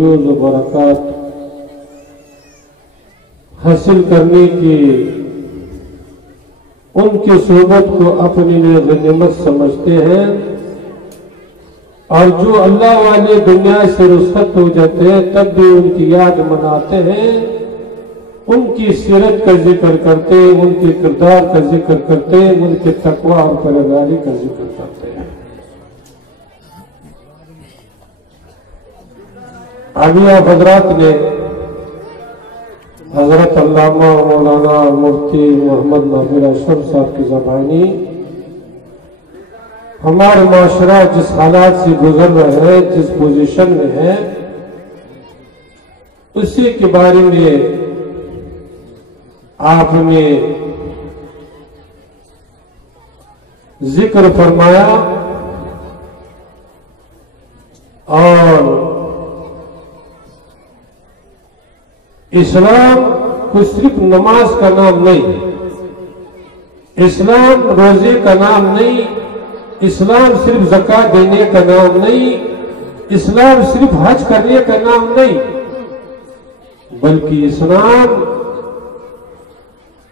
و برکات حاصل کرنے کی ان کی صحبت کو اپنی غنیمت سمجھتے ہیں، اور جو اللہ والے دنیا سے رخصت ہو جاتے ہیں تب بھی ان کی یاد مناتے ہیں، ان کی سیرت کا ذکر کرتے ہیں، ان کے کردار کا ذکر کرتے ہیں، ان کے تقوی اور پرہیزگاری کا ذکر کرتے ہیں۔ ابھی آپ حضرات نے حضرت علامہ مولانا مفتی محمد محمود اشرف صاحب کی زبانی ہمارے معاشرہ جس حالات سے گزر رہے ہیں، جس پوزیشن میں ہے، اسی کے بارے میں آپ نے ذکر فرمایا، اور اسلام کو صرف نماز کا نام نہیں، اسلام روزے کا نام نہیں، اسلام صرف زکوٰۃ دینے کا نام نہیں، اسلام صرف حج کرنے کا نام نہیں، بلکہ اسلام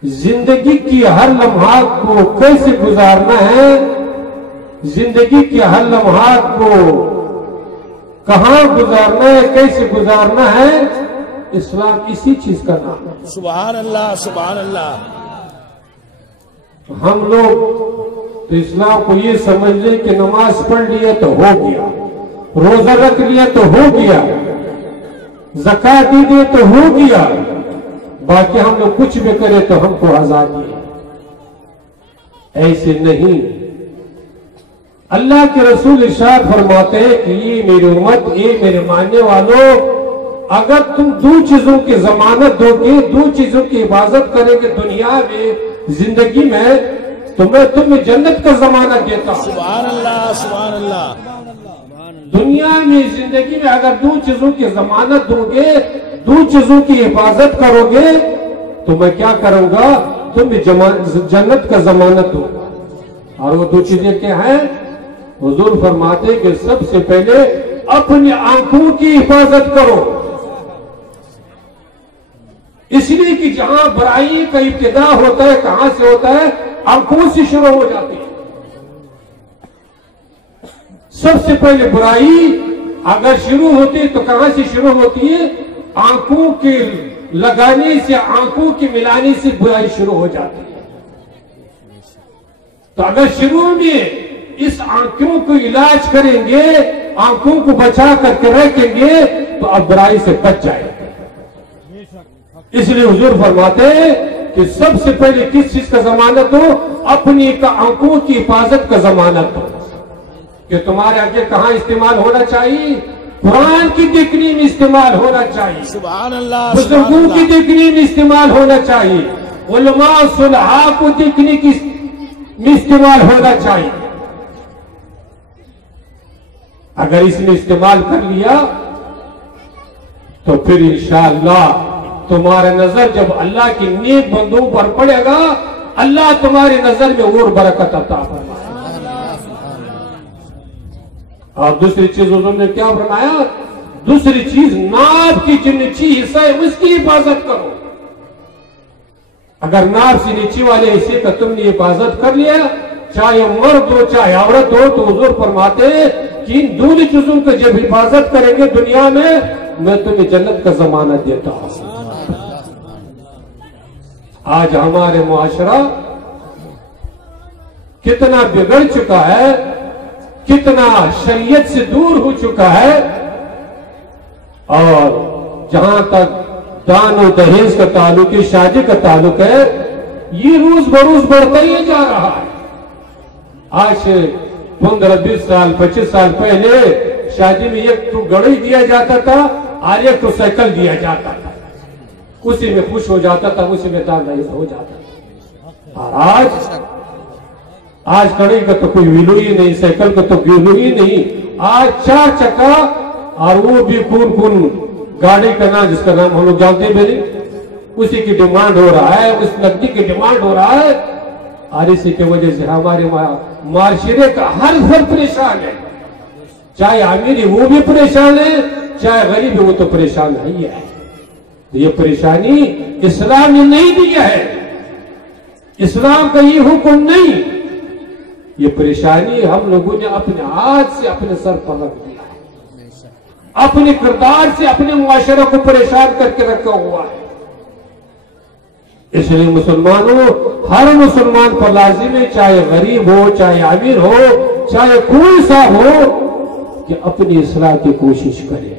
زندگی کی ہر لمحات کو کیسے گزارنا ہے، زندگی کے ہر لمحات کو کہاں گزارنا ہے، کیسے گزارنا ہے، اسلام اسی چیز کا نام ہے۔ سبحان اللہ، سبحان اللہ۔ ہم لوگ تو اسلام کو یہ سمجھ لیں کہ نماز پڑھ لیا تو ہو گیا، روزہ رکھ لیا تو ہو گیا، زکوٰۃ دے دے تو ہو گیا، باقی ہم لوگ کچھ بھی کرے تو ہم کو آزادی ہے۔ ایسے نہیں، اللہ کے رسول ارشاد فرماتے ہیں کہ یہ میری امت، یہ میرے ماننے والوں، اگر تم دو چیزوں کی ضمانت دو گے، دو چیزوں کی حفاظت کریں گے دنیا میں، زندگی میں، تو میں تمہیں جنت کا ضمانت دیتا ہوں۔ سبحان اللہ، سبحان اللہ۔ دنیا میں زندگی میں اگر دو چیزوں کی ضمانت دو گے، دو چیزوں کی حفاظت کرو گے، تو میں کیا کروں گا، تمہیں جنت کا ضمانت دوں گا۔ اور وہ دو چیزیں کیا ہیں؟ حضور فرماتے کہ سب سے پہلے اپنی آنکھوں کی حفاظت کرو، اس لیے کہ جہاں برائی کا ابتدا ہوتا ہے کہاں سے ہوتا ہے؟ آنکھوں سے شروع ہو جاتی ہے۔ سب سے پہلے برائی اگر شروع ہوتی ہے تو کہاں سے شروع ہوتی ہے؟ آنکھوں کے لگانے سے، آنکھوں کے ملانے سے برائی شروع ہو جاتی ہے۔ تو اگر شروع میں اس آنکھوں کو علاج کریں گے، آنکھوں کو بچا کر کے رکھیں گے، تو اب برائی سے بچ جائے گا۔ اس لیے حضور فرماتے ہیں کہ سب سے پہلے کس چیز کا ضمانت ہو؟ اپنی آنکھوں کی حفاظت کا ضمانت ہو، کہ تمہارے آگے کہاں استعمال ہونا چاہیے؟ قرآن کی دیکھنے میں استعمال ہونا چاہیے، سبحان اللہ، بزرگوں کی دیکھنے میں استعمال ہونا چاہیے، علماء صلحاء کو دیکھنے میں استعمال ہونا چاہیے۔ اگر اس نے استعمال کر لیا تو پھر انشاءاللہ تمہارا نظر جب اللہ کی نیک بندوں پر پڑے گا، اللہ تمہاری نظر میں اور برکت عطا فرمائے۔ اور دوسری چیز حضور نے کیا فرمایا؟ دوسری چیز ناف کی جو نیچی حصہ ہے اس کی حفاظت کرو۔ اگر ناف سے نیچی والے حصے کا تم نے حفاظت کر لیا، چاہے مرد ہو چاہے عورت ہو، تو حضور فرماتے ہیں کہ ان دونوں چیزوں کا جب حفاظت کریں گے دنیا میں تمہیں جنت کا ضمانت دیتا ہوں۔ آج ہمارے معاشرہ کتنا بگڑ چکا ہے، کتنا شریعت سے دور ہو چکا ہے، اور جہاں تک دان و دہیز کا تعلق ہے، شادی کا تعلق ہے، یہ روز بروز بڑھتا ہی جا رہا ہے۔ آج سے 15-20 سال 25 سال پہلے شادی میں ایک تو گڑی دیا جاتا تھا اور ایک تو سائیکل دیا جاتا تھا، اسی میں خوش ہو جاتا تھا، اسی میں دان دہیز ہو جاتا تھا۔ اور آج گڑی کا تو کوئی ویلو ہی نہیں، سائیکل کا تو ویلو ہی نہیں، آج 4 چکا، اور وہ بھی کون گاڑی کا نام جس کا نام ہم لوگ جانتے بھی نہیں، اسی کی ڈیمانڈ ہو رہا ہے، اس نقدی کی ڈیمانڈ ہو رہا ہے، اور اسی کی وجہ سے ہمارے معاشرے کا ہر فرد پریشان ہے، چاہے امیر ہے وہ بھی پریشان ہے، چاہے غریب ہے، وہ تو پریشان نہیں ہے. یہ پریشانی اسلام نے نہیں دیا ہے، اسلام کا یہ حکم نہیں. یہ پریشانی ہم لوگوں نے اپنے ہاتھ سے اپنے سر پر رکھ دیا ہے، اپنے کردار سے اپنے معاشرے کو پریشان کر کے رکھا ہوا ہے. اس لیے مسلمانوں، ہر مسلمان پر لازم ہے، چاہے غریب ہو، چاہے امیر ہو، چاہے کوئی سا ہو، کہ اپنی اصلاح کی کوشش کرے.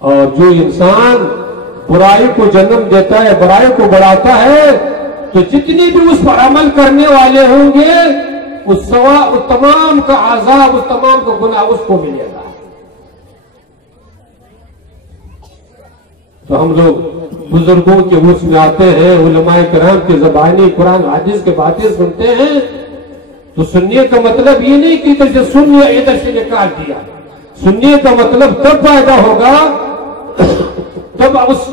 اور جو انسان برائی کو جنم دیتا ہے، برائی کو بڑھاتا ہے، تو جتنی بھی اس پر عمل کرنے والے ہوں گے، اس تمام کا عذاب، اس تمام کا گناہ اس کو ملے گا. تو ہم لوگ بزرگوں کے عرس میں آتے ہیں، علماء کرام کی زبانی قرآن حدیث کے باتیں سنتے ہیں، تو سننے کا مطلب یہ نہیں کہ ادھر سے سن لیا ادھر سے نکال دیا. سننے کا مطلب تب پیدا ہوگا تب اس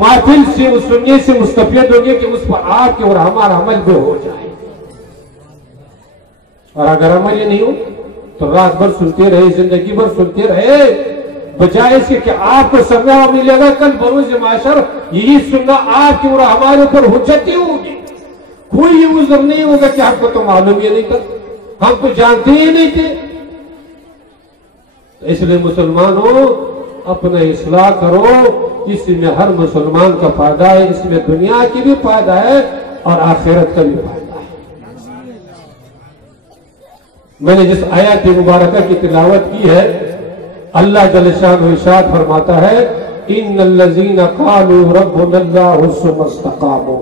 محفل سے، اس سننے سے مستفید ہوگی کہ اس پر آپ کے اور ہمارا عمل بھی ہو جائے. اور اگر عمل ہی نہیں ہو تو رات بھر سنتے رہے، زندگی بھر سنتے رہے، بجائے اس کے کہ آپ کو سمجھا ملے گا کل بروز معاشر یہی سننا آپ کی اور ہمارے اوپر حجت ہی ہوگی. کوئی یہ عذر نہیں ہوگا کہ آپ کو تو معلوم ہی نہیں تھا، ہم تو جانتے ہی نہیں تھے. اس لیے مسلمانوں، اپنا اصلاح کرو، اس میں ہر مسلمان کا فائدہ ہے، اس میں دنیا کی بھی فائدہ ہے اور آخرت کا بھی فائدہ ہے. میں نے جس آیات مبارکہ کی تلاوت کی ہے، اللہ جل شانہ ارشاد فرماتا ہے، ان الذین قالوا ربنا اللہ ثم استقاموا،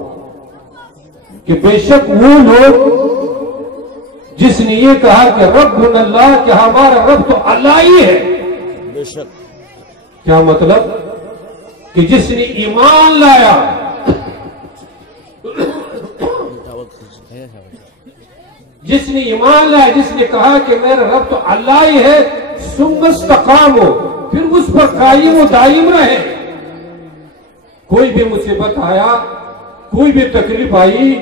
کہ بے شک وہ لوگ جس نے یہ کہا کہ ربنا اللہ، کہ ہمارا رب تو اللہ ہی ہے. بے شک. کیا مطلب؟ کہ جس نے ایمان لایا، جس نے ایمان لایا، جس نے کہا کہ میرا رب تو اللہ ہی ہے، ثم استقاموا، پھر اس پر قائم و دائم رہے. کوئی بھی مصیبت آیا، کوئی بھی تکلیف آئی،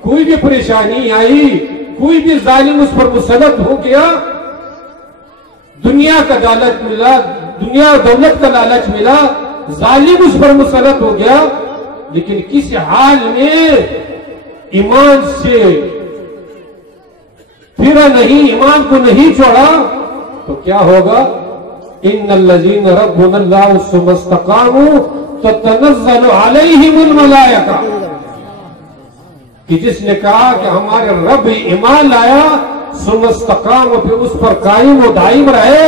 کوئی بھی پریشانی آئی، کوئی بھی ظالم اس پر مسلط ہو گیا، دنیا کا لالچ ملا، دنیا دولت کا لالچ ملا، ظالم اس پر مسلط ہو گیا، لیکن کسی حال میں ایمان سے پھرا نہیں، ایمان کو نہیں چھوڑا، تو کیا ہوگا؟ ان الذین ربنا اللہ ثم استقاموا تتنزل علیہم الملائکہ، کہ جس نے کہا کہ ہمارے رب ایمان لایا، ثم استقاموا، پھر اس پر قائم و دائم رہے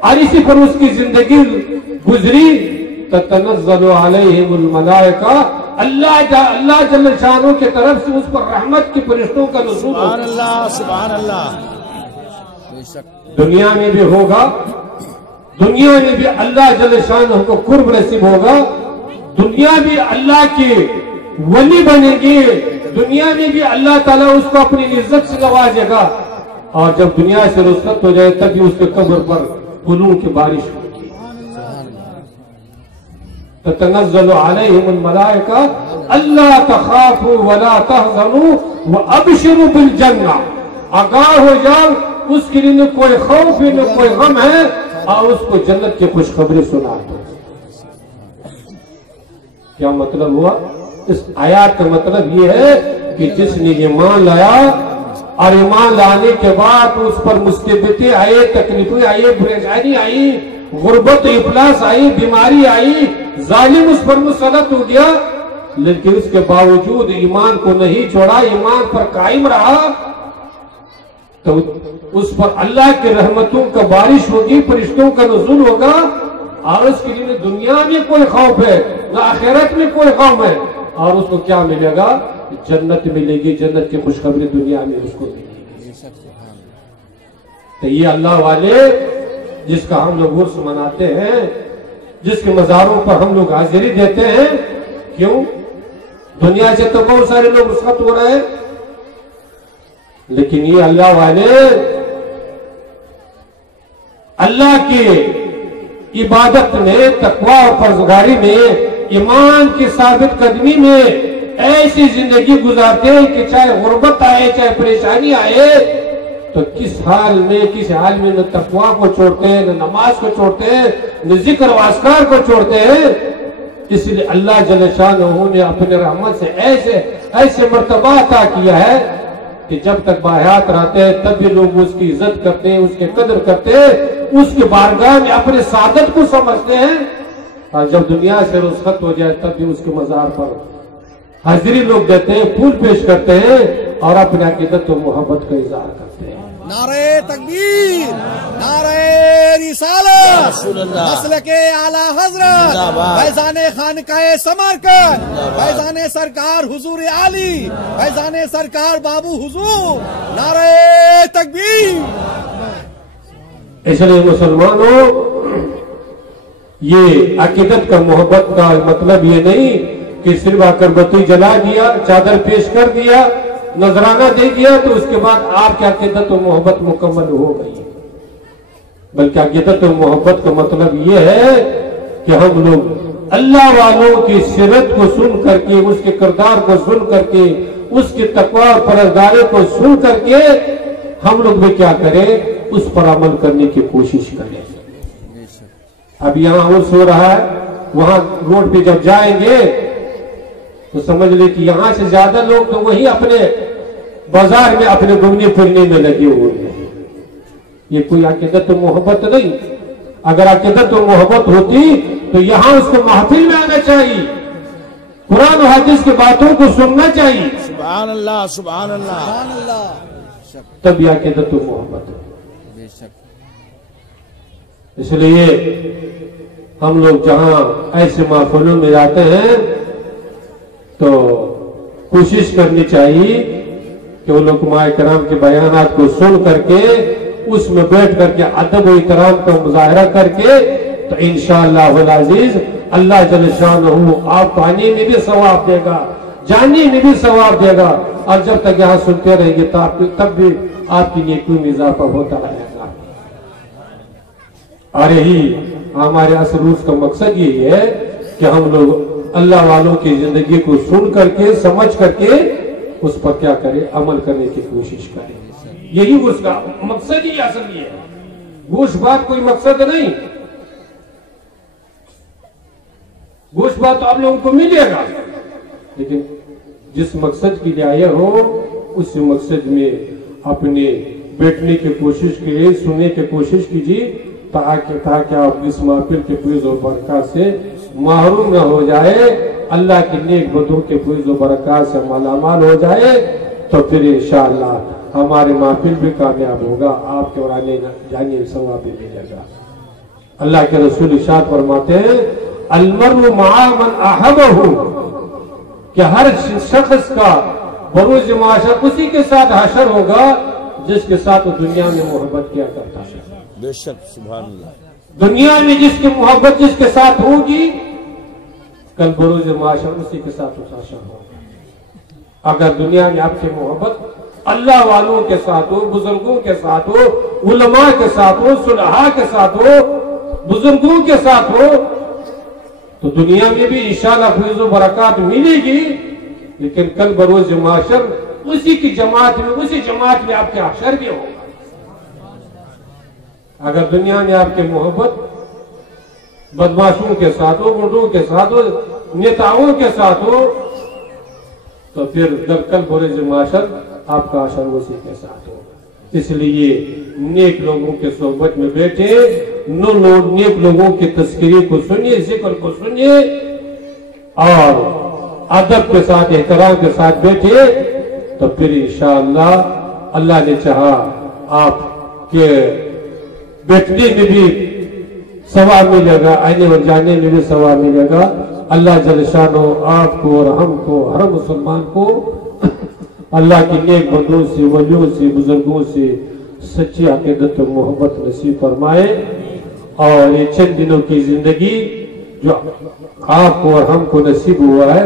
اور اسی پر اس کی زندگی گزری، تتنزل علیہم الملائکہ، اللہ جل شانہ کی طرف سے اس پر رحمت کی فرشتوں کا نزول ہوگا. سبحان اللہ، سبحان اللہ. دنیا میں بھی ہوگا، دنیا میں بھی اللہ جل شانہ کو قرب نصیب ہوگا، دنیا بھی اللہ کے ولی بنے گی، دنیا میں بھی اللہ تعالیٰ اس کو اپنی عزت سے نوازے گا، اور جب دنیا سے رخصت ہو جائے تب بھی اس کے قبر پر پھولوں کی بارش ہوگی. تتنزل علیہم الملائکہ اللہ تخافوا ولا تحزنوا وابشروا بالجنہ، آگاہ ہو جاؤ، اس کے لیے نہ کوئی خوف ہے نہ کوئی غم ہے، اور اس کو جنت کی خوشخبری سنا دو. کیا مطلب ہوا؟ اس آیات کا مطلب یہ ہے کہ جس نے ایمان لایا اور ایمان لانے کے بعد اس پر مصیبتیں آئی، تکلیفیں آئی، پریشانی آئی، غربت افلاس آئی، بیماری آئی، ظالم اس پر مسلط ہو گیا، لیکن اس کے باوجود ایمان کو نہیں چھوڑا، ایمان پر قائم رہا، تو اس پر اللہ کی رحمتوں کا بارش ہوگی، فرشتوں کا نزول ہوگا، اور اس کے لیے دنیا میں کوئی خوف ہے نہ آخرت میں کوئی خوف ہے، اور اس کو کیا ملے گا؟ جنت ملے گی، جنت کی خوشخبری دنیا میں اس کو ملے گی. تو یہ اللہ والے جس کا ہم لوگ عرس مناتے ہیں، جس کے مزاروں پر ہم لوگ حاضری دیتے ہیں، کیوں؟ دنیا سے تو بہت سارے لوگ رخصت ہو رہے ہیں، لیکن یہ اللہ والے اللہ کی عبادت میں، تقوی اور پرہیزگاری میں، ایمان کی ثابت قدمی میں ایسی زندگی گزارتے ہیں کہ چاہے غربت آئے، چاہے پریشانی آئے، تو کس حال میں نہ تقویٰ کو چھوڑتے ہیں، نہ نماز کو چھوڑتے ہیں، نہ ذکر و اذکار کو چھوڑتے ہیں۔ اس لیے اللہ جل شانہ نے اپنے رحمت سے ایسے مرتبہ عطا کیا ہے کہ جب تک باحیات رہتے ہیں تب بھی لوگ اس کی عزت کرتے ہیں، اس کی قدر کرتے ہیں، اس کے بارگاہ میں اپنے سعادت کو سمجھتے ہیں، اور جب دنیا سے رخصت ہو جائے تب بھی اس کے مزار پر حاضری لوگ دیتے ہیں، پھول پیش کرتے ہیں اور اپنے عقیدت و محبت کا اظہار کرتے ہیں۔ نعرہ تکبیر، نعرہ رسالت، مسلک اعلی حضرت فیضان خانقاہ سمرقند، فیضان سرکار حضور علی، فیضان سرکار بابو حضور، نعرہ تکبیر۔ اس لیے مسلمانوں، یہ عقیدت کا محبت کا مطلب یہ نہیں کہ صرف اگر بتی جلا دیا، چادر پیش کر دیا، نذرانہ دے دیا تو اس کے بعد آپ کی عقیدت و محبت مکمل ہو گئی، بلکہ عقیدت و محبت کا مطلب یہ ہے کہ ہم لوگ اللہ والوں کی سیرت کو سن کر کے، اس کے کردار کو سن کر کے، اس کی تقویٰ اور پرہیزگاری کو سن کر کے ہم لوگ بھی کیا کریں، اس پر عمل کرنے کی کوشش کریں۔ اب یہاں عرس ہو رہا ہے، وہاں روڈ پہ جب جائیں گے تو سمجھ لیں کہ یہاں سے زیادہ لوگ تو وہی اپنے بازار میں اپنے گھومنے پھرنے میں لگے ہوئے ہیں۔ یہ کوئی عقیدت و محبت نہیں۔ اگر عقیدت و محبت ہوتی تو یہاں اس کو محفل میں آنا چاہیے، قرآن و حدیث کی باتوں کو سننا چاہیے، سبحان اللہ، سبحان اللہ، تب یہ عقیدت و محبت ہے۔ اس لیے ہم لوگ جہاں ایسے محفلوں میں جاتے ہیں تو کوشش کرنی چاہیے کہ وہ علماء کرام کے بیانات کو سن کر کے اس میں بیٹھ کر کے ادب و احترام کا مظاہرہ کر کے تو انشاءاللہ العزیز اللہ جل شانہ آپ کو آنے میں بھی ثواب دے گا، جانے میں بھی ثواب دے گا، اور جب تک یہاں سنتے رہیں گے تب بھی آپ کی نیکیوں میں اضافہ ہوتا رہے گا۔ اور یہی ہمارے عروس کا مقصد یہی ہے کہ ہم لوگ اللہ والوں کی زندگی کو سن کر کے، سمجھ کر کے اس پر کیا کریں، عمل کرنے کی کوشش کریں۔ یہی اس کا مقصد ہی اصل یہ ہے، گوش بات کوئی مقصد نہیں۔ گوش بات آپ لوگوں کو ملے گا، لیکن جس مقصد کے لیے آئے ہو اس مقصد میں اپنے بیٹھنے کی کوشش کیجیے، سننے کی کوشش کیجیے، تاکہ آپ اس محفل کے فیض و برکات سے محروم نہ ہو جائے، اللہ کی نیک بدوں کے فیض و برکات سے مالا مال ہو جائے، تو پھر انشاءاللہ ہمارے محفل بھی کامیاب ہوگا، آپ کے اور آنے جانے ثواب بھی ملے گا۔ اللہ کے رسول ارشاد فرماتے ہیں المرء مع من احبہ، کہ ہر شخص کا بروز معاشر اسی کے ساتھ حشر ہوگا جس کے ساتھ وہ دنیا میں محبت کیا کرتا ہے۔ بے شک، سبحان اللہ۔ دنیا میں جس کی محبت جس کے ساتھ ہوگی کل بروز معاشر اسی کے ساتھ حشر ہوگا۔ اگر دنیا میں آپ کی محبت اللہ والوں کے ساتھ ہو، بزرگوں کے ساتھ ہو، علماء کے ساتھ ہو، صلحاء کے ساتھ ہو، بزرگوں کے ساتھ ہو، تو دنیا میں بھی انشاءاللہ فیض و برکات ملے گی، لیکن کل بروز معاشر اسی کی جماعت میں آپ کے حشر بھی ہوگا۔ اگر دنیا میں آپ کی محبت بدماشوں کے ساتھ ہو، گنڈوں کے ساتھ ہو، نیتاؤں کے ساتھ ہو، تو پھر کل بروز معاشر آپ کا حشر اسی کے ساتھ ہوگا۔ اس لیے نیک لوگوں کے صحبت میں بیٹھے، نیک لوگوں کے تذکرے کو سنیے، ذکر کو سنیے، اور ادب کے ساتھ، احترام کے ساتھ بیٹھے، تو پھر انشاءاللہ اللہ نے چاہا آپ کے بیٹھنے میں بھی ثواب ملے گا، آنے اور جانے میں بھی ثواب ملے گا۔ اللہ جل شانہ آپ کو اور ہم کو، ہر مسلمان کو اللہ کی نیک بندوں سے، ولیوں سے، بزرگوں سے سچی عقیدت و محبت نصیب فرمائے، اور یہ چند دنوں کی زندگی جو آپ کو اور ہم کو نصیب ہوا ہے،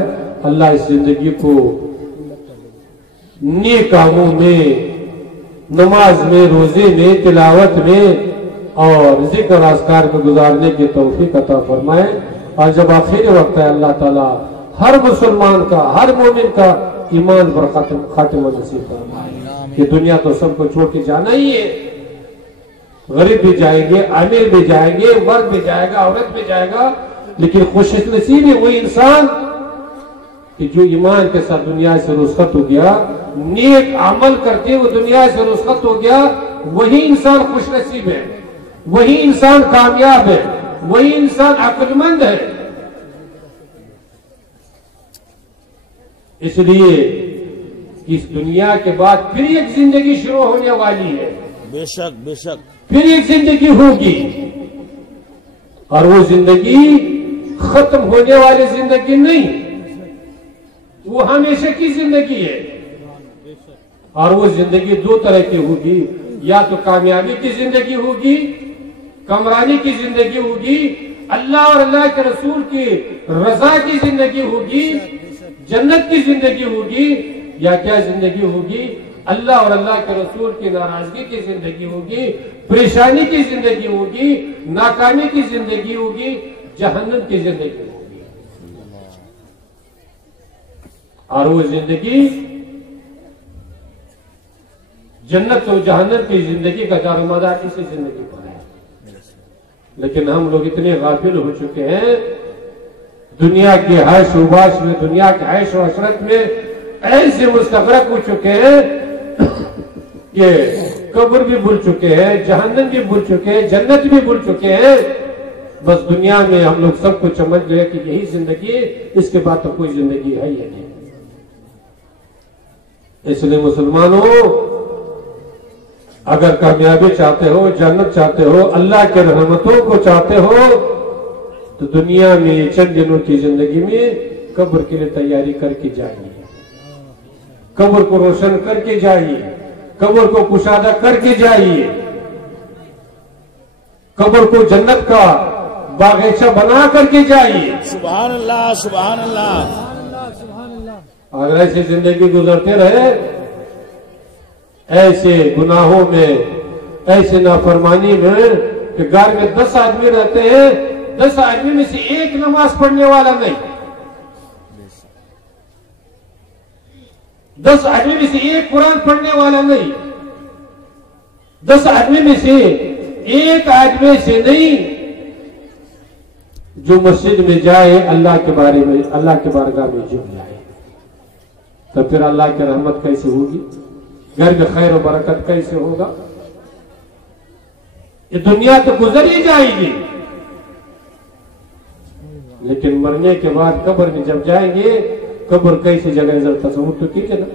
اللہ اس زندگی کو نیک کاموں میں، نماز میں، روزے میں، تلاوت میں اور ذکر اذکار میں گزارنے کی توفیق عطا فرمائے۔ اور جب آخری وقت ہے، اللہ تعالیٰ ہر مسلمان کا، ہر مومن کا ایمان پر خاتمہ نصیب فرمائے۔ کہ دنیا تو سب کو چھوڑ کے جانا ہی ہے. غریب بھی جائیں گے, امیر بھی جائیں گے, مرد بھی جائے گا, عورت بھی جائے گا, لیکن خوش نصیب ہے وہی انسان کہ جو ایمان کے ساتھ دنیا سے رخصت ہو گیا, نیک عمل کرتے وہ دنیا سے رخصت ہو گیا. وہی انسان خوش نصیب ہے, وہی انسان کامیاب ہے, وہی انسان عقل مند ہے. اس لیے اس دنیا کے بعد پھر ایک زندگی شروع ہونے والی ہے. بے شک بے شک. پھر ایک زندگی ہوگی, اور وہ زندگی ختم ہونے والی زندگی نہیں, وہ ہمیشہ کی زندگی ہے. اور وہ زندگی دو طرح کی ہوگی, یا تو کامیابی کی زندگی ہوگی, کامرانی کی زندگی ہوگی, اللہ اور اللہ کے رسول کی رضا کی زندگی ہوگی, جنت کی زندگی ہوگی, یا کیا زندگی ہوگی؟ اللہ اور اللہ کے رسول کی ناراضگی کی زندگی ہوگی, پریشانی کی زندگی ہوگی, ناکامی کی زندگی ہوگی, جہنم کی زندگی ہوگی. اور وہ زندگی جنت و جہنم کی زندگی کا دار و مدار اسی زندگی پر ہے. لیکن ہم لوگ اتنے غافل ہو چکے ہیں, دنیا کے عیش و عشرت میں, دنیا کے عیش و عشرت میں ایسے مستغرق ہو چکے ہیں کہ قبر بھی بھول چکے ہیں, جہنم بھی بھول چکے ہیں, جنت بھی بھول چکے ہیں. بس دنیا میں ہم لوگ سب کو سمجھ گئے کہ یہی زندگی ہے, اس کے بعد تو کوئی زندگی ہے ہی نہیں. اس لیے مسلمانوں, اگر کامیابی چاہتے ہو, جنت چاہتے ہو, اللہ کے رحمتوں کو چاہتے ہو, تو دنیا میں چند دنوں کی زندگی میں قبر کے لیے تیاری کر کے جائیے, قبر کو روشن کر کے جائیے, قبر کو کشادہ کر کے جائیے, قبر کو جنت کا باغیچہ بنا کر کے جائیے. سبحان اللہ سبحان اللہ. اگر ایسی زندگی گزرتے رہے, ایسے گناہوں میں, ایسے نافرمانی میں, کہ گھر میں 10 آدمی رہتے ہیں, 10 آدمی میں سے ایک نماز پڑھنے والا نہیں, 10 آدمی میں سے ایک قرآن پڑھنے والا نہیں, 10 آدمی میں سے ایک آدمی سے نہیں جو مسجد میں جائے اللہ کے بارے میں, اللہ کے بارگاہ میں جھک جائے. تو پھر اللہ کی رحمت کیسے ہوگی, گھر میں خیر و برکت کیسے ہوگا؟ یہ دنیا تو گزر ہی جائے گی, لیکن مرنے کے بعد قبر میں جب جائیں گے, قبر کیسی جگہ ذرا تصور تو کیجیے نا.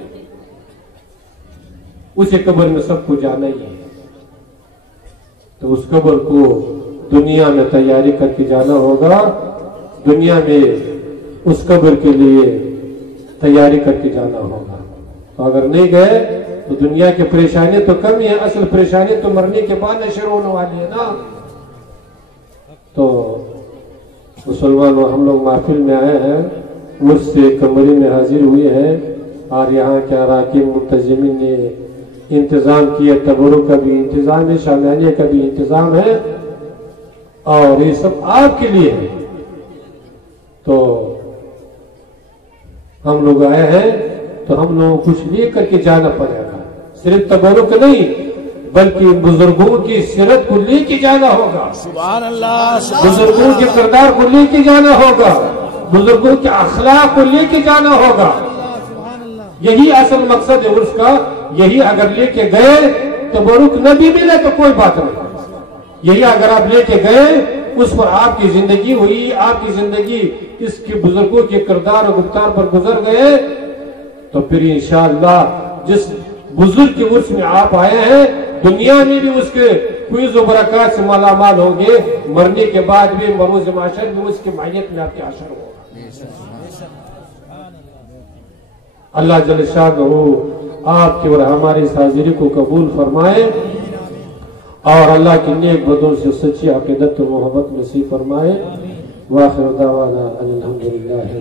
اسی قبر میں سب کو جانا ہی ہے, تو اس قبر کو دنیا میں تیاری کر کے جانا ہوگا, دنیا میں اس قبر کے لیے تیاری کر کے جانا ہوگا. تو اگر نہیں گئے تو دنیا کی پریشانی تو کم ہی ہے, اصل پریشانی تو مرنے کے بعد شروع ہونے والی ہے نا. تو مسلمانوں, ہم لوگ محفل میں آئے ہیں, مجھ سے کمری میں حاضر ہوئے ہیں, اور یہاں کے اراکین منتظمین نے انتظام کیا, تبرک کا بھی انتظام ہے, شامیانے کا بھی انتظام ہے, اور یہ سب آپ کے لیے ہے. تو ہم لوگ آئے ہیں, تو ہم لوگوں کو کچھ لے کر کے جانا پڑے گا, صرف تبرک نہیں بلکہ بزرگوں کی سیرت کو لے کے جانا ہوگا. سبحان اللہ. بزرگوں کے کردار کو لے کے جانا ہوگا, بزرگوں کے اخلاق کو لے کے جانا ہوگا. یہی اصل مقصد ہے اس کا. یہی اگر لے کے گئے تبرک نہ بھی ملے تو کوئی بات نہیں, یہی اگر آپ لے کے گئے, اس پر آپ کی زندگی ہوئی, آپ کی زندگی اس کے بزرگوں کے کردار و گفتار پر گزر گئے, تو پھر انشاءاللہ جس بزرگ کے عرص میں آپ آئے ہیں, دنیا میں بھی اس کے فیض و برکات سے مالا مال ہوں گے, مرنے کے بعد بھی مروز معاشر میں اس کی معیت میں آپ کے عاشر ہوگا. اللہ جل شانہ آپ کی اور ہماری اس حاضری کو قبول فرمائے, اور اللہ کی نیک بدوں سے سچی عقیدت و محبت نصیب فرمائے. وآخر دعوانا الحمدللہ.